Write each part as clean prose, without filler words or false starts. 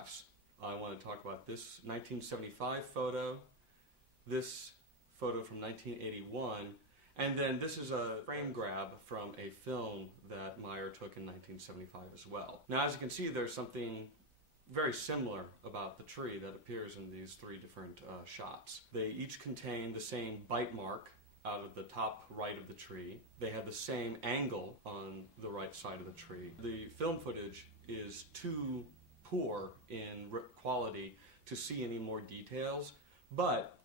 photographs. I want to talk about this 1975 photo, this photo from 1981, and then this is a frame grab from a film that Meier took in 1975 as well. Now, as you can see, there's something very similar about the tree that appears in these three different shots. They each contain the same bite mark out of the top right of the tree. They have the same angle on the right side of the tree. The film footage is too poor in quality to see any more details, but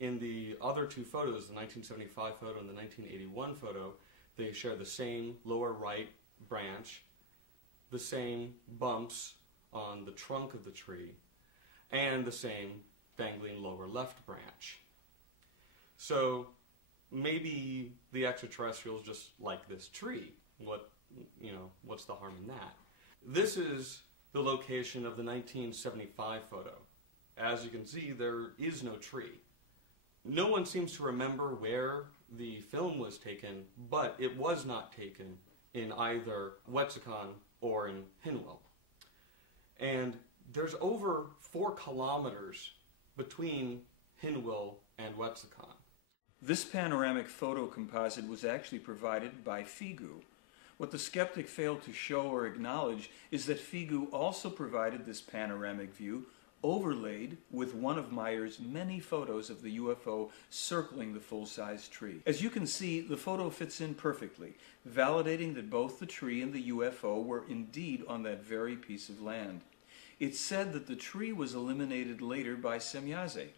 in the other two photos, the 1975 photo and the 1981 photo, they share the same lower right branch, the same bumps on the trunk of the tree, and the same dangling lower left branch. So maybe the extraterrestrials just like this tree. What's the harm in that? This is the location of the 1975 photo. As you can see, there is no tree. No one seems to remember where the film was taken, but it was not taken in either Wetzikon or in Hinwil. And there's over 4 kilometers between Hinwil and Wetzikon. This panoramic photo composite was actually provided by Figu. What the Skeptic failed to show or acknowledge is that Figu also provided this panoramic view overlaid with one of Meier's many photos of the UFO circling the full-size tree. As you can see, the photo fits in perfectly, validating that both the tree and the UFO were indeed on that very piece of land. It's said that the tree was eliminated later by Semyaze.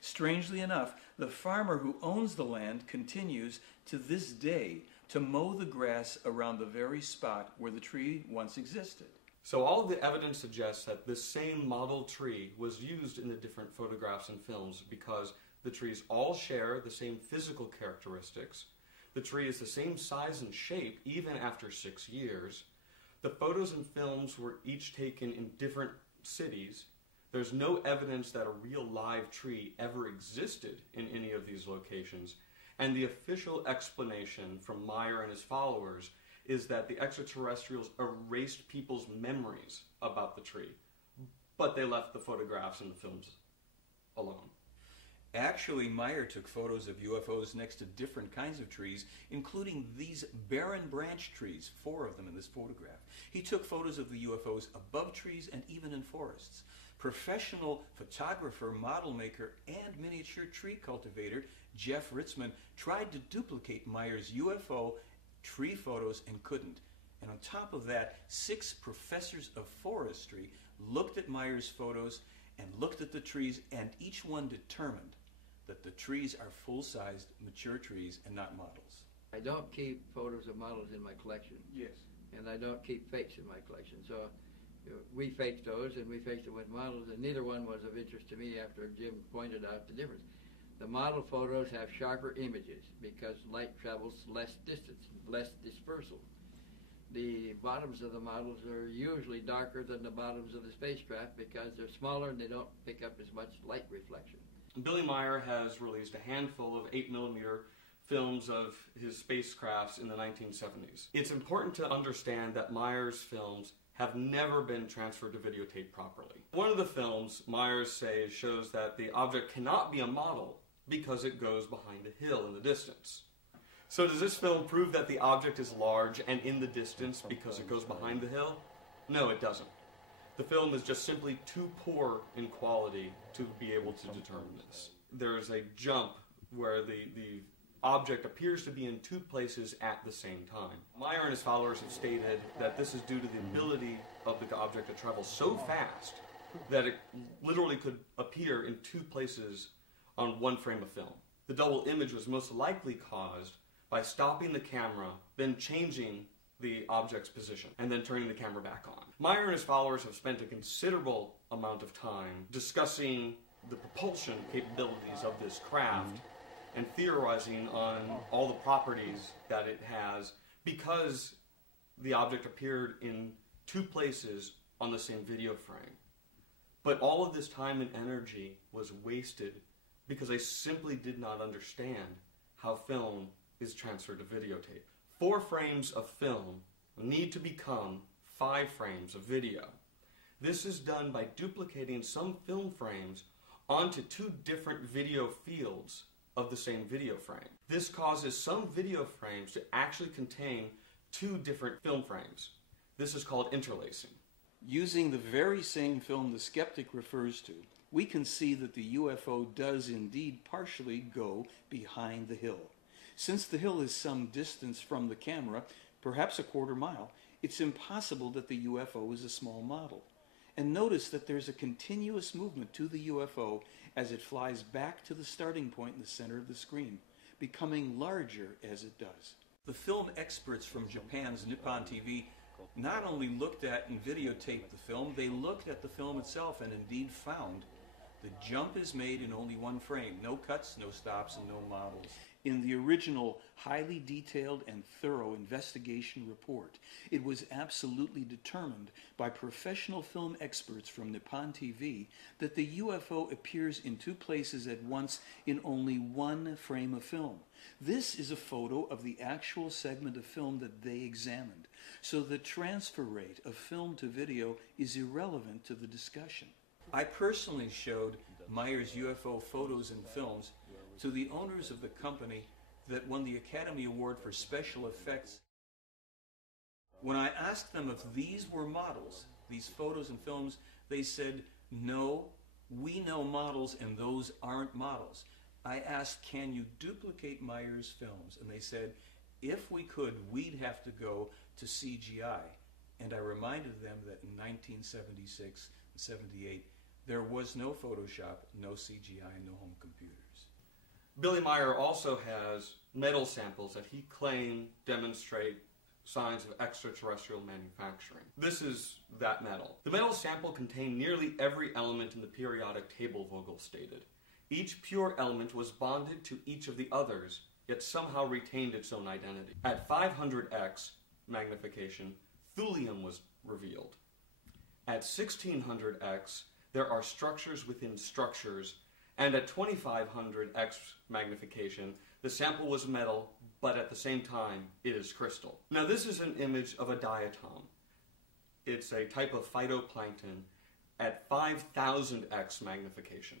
Strangely enough, the farmer who owns the land continues to this day to mow the grass around the very spot where the tree once existed. So all of the evidence suggests that this same model tree was used in the different photographs and films because the trees all share the same physical characteristics. The tree is the same size and shape even after 6 years. The photos and films were each taken in different cities. There's no evidence that a real live tree ever existed in any of these locations. And the official explanation from Meier and his followers is that the extraterrestrials erased people's memories about the tree, but they left the photographs and the films alone. Actually, Meier took photos of UFOs next to different kinds of trees, including these barren branch trees, 4 of them in this photograph. He took photos of the UFOs above trees and even in forests. Professional photographer, model maker, and miniature tree cultivator Jeff Ritzman tried to duplicate Meier's UFO tree photos and couldn't. And on top of that, 6 professors of forestry looked at Meier's photos and looked at the trees, and each one determined that the trees are full-sized, mature trees and not models. I don't keep photos of models in my collection. Yes. And I don't keep fakes in my collection. So we faked those, and we faked it with models, and neither one was of interest to me after Jim pointed out the difference. The model photos have sharper images because light travels less distance, less dispersal. The bottoms of the models are usually darker than the bottoms of the spacecraft because they're smaller and they don't pick up as much light reflection. Billy Meier has released a handful of 8mm films of his spacecrafts in the 1970s. It's important to understand that Meier's films have never been transferred to videotape properly. One of the films, Meier says, shows that the object cannot be a model because it goes behind a hill in the distance. So does this film prove that the object is large and in the distance because it goes behind the hill? No, it doesn't. The film is just simply too poor in quality to be able to determine this. There is a jump where the object appears to be in 2 places at the same time. Meier and his followers have stated that this is due to the ability of the object to travel so fast that it literally could appear in 2 places on 1 frame of film. The double image was most likely caused by stopping the camera, then changing the object's position, and then turning the camera back on. Meier and his followers have spent a considerable amount of time discussing the propulsion capabilities of this craft and theorizing on all the properties that it has because the object appeared in 2 places on the same video frame. But all of this time and energy was wasted because they simply did not understand how film is transferred to videotape. 4 frames of film need to become 5 frames of video. This is done by duplicating some film frames onto two different video fields of the same video frame. This causes some video frames to actually contain two different film frames. This is called interlacing. Using the very same film the skeptic refers to, we can see that the UFO does indeed partially go behind the hill. Since the hill is some distance from the camera, perhaps a quarter mile, it's impossible that the UFO is a small model. And notice that there's a continuous movement to the UFO as it flies back to the starting point in the center of the screen, becoming larger as it does. The film experts from Japan's Nippon TV not only looked at and videotaped the film, they looked at the film itself and indeed found the jump is made in only one frame. No cuts, no stops, and no models. In the original, highly detailed and thorough investigation report, it was absolutely determined by professional film experts from Nippon TV that the UFO appears in two places at once in only one frame of film. This is a photo of the actual segment of film that they examined, so the transfer rate of film to video is irrelevant to the discussion. I personally showed Meier's UFO photos and films to the owners of the company that won the Academy Award for Special Effects. When I asked them if these were models, these photos and films, they said, "No, we know models and those aren't models." I asked, "Can you duplicate Meier's films?" And they said, "If we could, we'd have to go to CGI." And I reminded them that in 1976 and 78, there was no Photoshop, no CGI, no home computers. Billy Meier also has metal samples that he claimed demonstrate signs of extraterrestrial manufacturing. This is that metal. The metal sample contained nearly every element in the periodic table Vogel stated. Each pure element was bonded to each of the others, yet somehow retained its own identity. At 500x magnification, thulium was revealed. At 1600x, there are structures within structures, and at 2500x magnification, the sample was metal, but at the same time, it is crystal. Now this is an image of a diatom. It's a type of phytoplankton at 5000x magnification.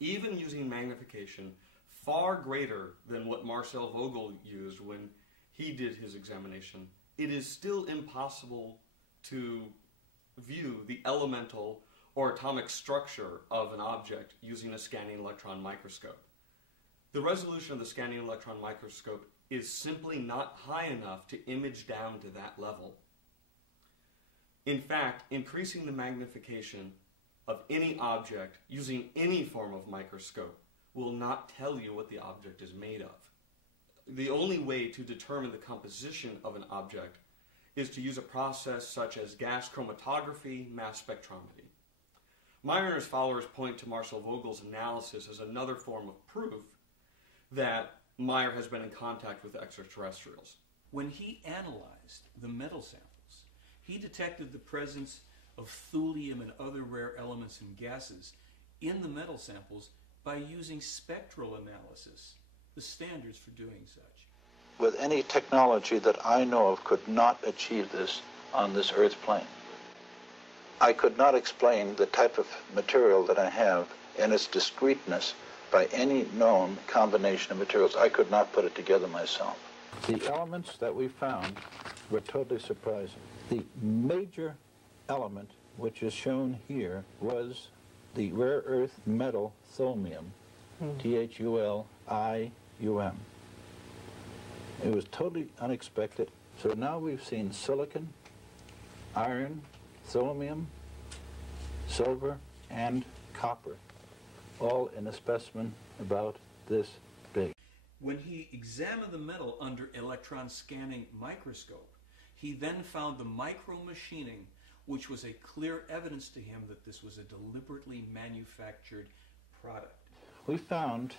Even using magnification far greater than what Marcel Vogel used when he did his examination, it is still impossible to view the elemental or atomic structure of an object using a scanning electron microscope. The resolution of the scanning electron microscope is simply not high enough to image down to that level. In fact, increasing the magnification of any object using any form of microscope will not tell you what the object is made of. The only way to determine the composition of an object is to use a process such as gas chromatography, mass spectrometry. Meier and his followers point to Marcel Vogel's analysis as another form of proof that Meier has been in contact with extraterrestrials. When he analyzed the metal samples, he detected the presence of thulium and other rare elements and gases in the metal samples by using spectral analysis, the standards for doing such. With any technology that I know of could not achieve this on this Earth plane. I could not explain the type of material that I have and its discreteness by any known combination of materials. I could not put it together myself. The elements that we found were totally surprising. The major element, which is shown here, was the rare earth metal thulium, Thulium. It was totally unexpected. So now we've seen silicon, iron, thulium, silver, and copper, all in a specimen about this big. When he examined the metal under electron scanning microscope, he then found the micro-machining, which was a clear evidence to him that this was a deliberately manufactured product. We found